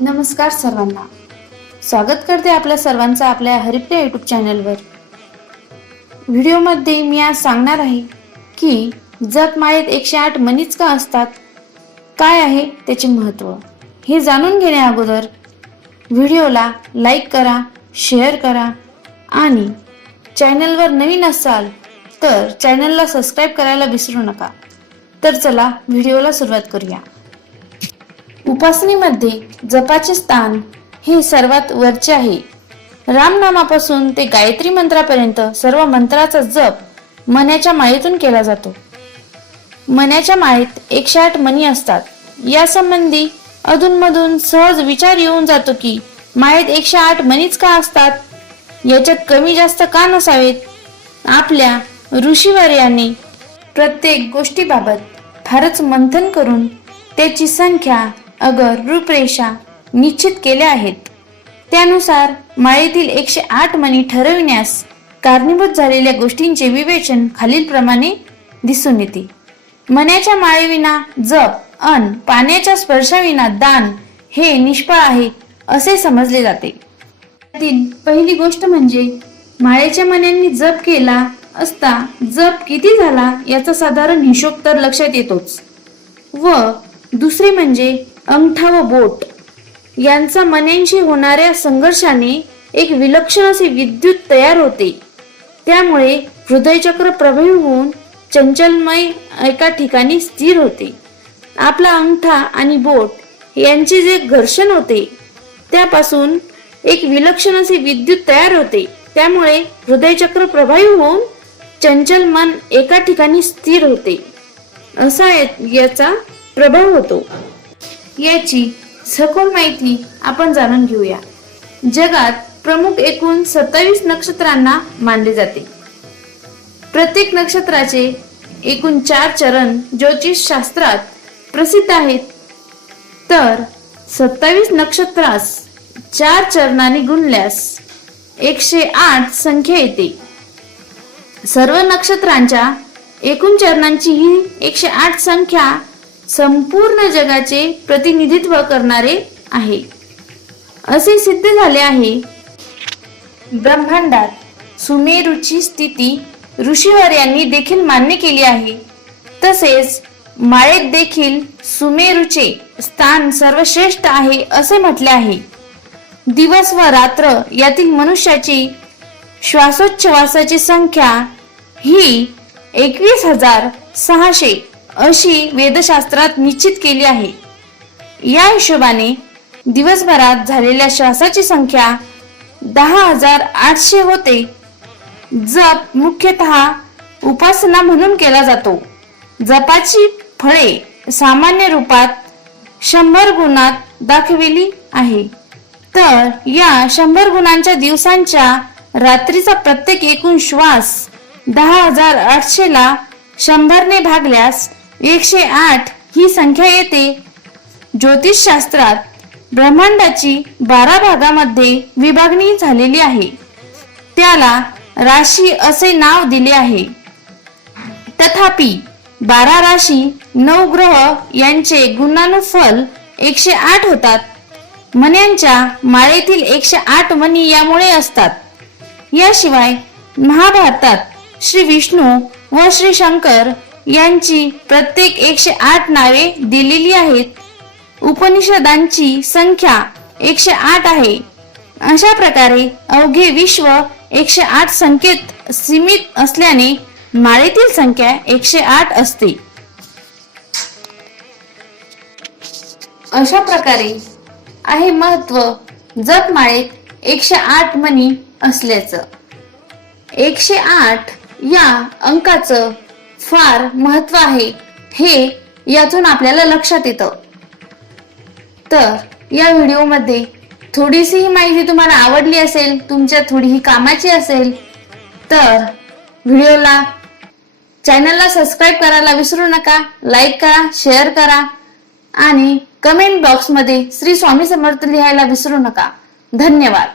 नमस्कार सर्वांना. स्वागत करते आपल्या सर्वांचं आपल्या हरिप्रिया यूट्यूब चॅनलवर व्हिडिओमध्ये मी आज सांगणार आहे की जप माळेत एकशे आठ मनीच का असतात. काय आहे त्याचे महत्त्व हे जाणून घेण्या अगोदर व्हिडिओला लाईक करा शेअर करा आणि चॅनलवर नवीन असाल तर चॅनलला सबस्क्राईब करायला विसरू नका. तर चला व्हिडिओला सुरुवात करूया. उपासनेमध्ये जपाचे स्थान हे सर्वात वरचे आहे. रामनामापासून ते गायत्री मंत्रापर्यंत सर्व मंत्राचा जप मण्याच्या माळेतून केला जातो. मण्याच्या माळेत एकशे आठ मणी असतात. यासंबंधी अधूनमधून सहज विचार येऊन जातो की माळेत एकशे आठ मणीच का असतात? याच्यात कमी जास्त का नसावेत? आपल्या ऋषीवर्याने प्रत्येक गोष्टीबाबत फारच मंथन करून त्याची संख्या अगर रूपरेषा निश्चित केल्या आहेत. त्यानुसार माळेतील एकशे आठ मणी ठरविण्यास कारणीभूत झालेल्या गोष्टींचे विवेचन खालीलप्रमाणे दिसून येते. मण्याच्या माळेविना जप अन पाण्याच्या स्पर्शाविना दान हे निष्फळ आहे असे समजले जाते. त्यातील पहिली गोष्ट म्हणजे माळेच्या मण्यांनी जप केला असता जप किती झाला याचा साधारण हिशोब तर लक्षात येतोच. व दुसरी म्हणजे अंगठा व बोट यांचा मण्यांशी होणाऱ्या संघर्षाने एक विलक्षण असे विद्युत तयार होते. त्यामुळे हृदयचक्र प्रभावी होऊन चंचलमय एका ठिकाणी स्थिर होते. आपला अंगठा आणि बोट यांचे जे घर्षण होते त्यापासून एक विलक्षण असे विद्युत तयार होते. त्यामुळे हृदयचक्र प्रभावी होऊन चंचल मन एका ठिकाणी स्थिर होते. असा याचा प्रभाव होतो. याची सखोल माहिती आपण जाणून घेऊया. जगात प्रमुख एकूण सत्तावीस नक्षत्रांना मानले जाते. प्रत्येक नक्षत्राचे एकूण चार चरण ज्योतिष शास्त्रात प्रसिद्ध आहेत. तर सत्तावीस नक्षत्रास चार चरणाने गुणल्यास एकशे आठ संख्या येते. सर्व नक्षत्रांच्या एकूण चरणांची ही एकशे आठ संख्या संपूर्ण जगाचे प्रतिनिधित्व करणारे आहे. असे सिद्ध झाले आहे. ब्रह्मांडात सुमेरूची स्थिती ऋषीवर यांनी देखील मान्य केली आहे. तसेच माळेत देखील सुमेरूचे स्थान सर्वश्रेष्ठ आहे असे म्हटले आहे. दिवस व रात्र यातील मनुष्याची श्वासोच्छवासाची संख्या ही एकवीस हजार सहाशे अशी वेदशास्त्रात निश्चित केली आहे. या हिशोबाने दिवसभरात झालेल्या श्वासाची संख्या दहा हजार आठशे होते. जप मुख्यतः उपासना म्हणून केला जातो. जपाची फळे सामान्य रूपात शंभर गुणात दाखविली आहे. तर या शंभर गुणांच्या दिवसांच्या रात्रीचा प्रत्येक एकूण श्वास दहा हजार आठशे ला शंभरने भागल्यास एकशे आठ ही संख्या येते. ज्योतिषशास्त्रात ब्रह्मांडाची बारा भागामध्ये विभागणी झालेली आहे. त्याला राशी असे नाव दिले आहे. तथापि बारा राशी नऊ ग्रह यांचे गुणानुफल एकशे आठ होतात. मण्यांच्या माळेतील एकशे आठ मणी यामुळे असतात. याशिवाय महाभारतात श्री विष्णू व श्री शंकर यांची प्रत्येक एकशे आठ नावे दिलेली आहेत. उपनिषदांची संख्या एकशे आठ आहे. अशा प्रकारे अवघे विश्व एकशे आठ संख्येत सीमित असल्याने माळेतील संख्या एकशे आठ असते. अशा प्रकारे आहे महत्त्व जप माळेत एकशे आठ मणी असल्याचं. एकशे आठ या अंकाचं फार महत्त्व आहे. हे यातून आपल्याला लक्षात येतं. तर या व्हिडिओमध्ये थोडीशी ही माहिती तुम्हाला आवडली असेल तुमच्या थोडीही कामाची असेल तर व्हिडिओला चॅनलला सबस्क्राईब करायला विसरू नका लाईक करा शेअर करा आणि कमेंट बॉक्समध्ये श्री स्वामी समर्थ लिहायला विसरू नका. धन्यवाद.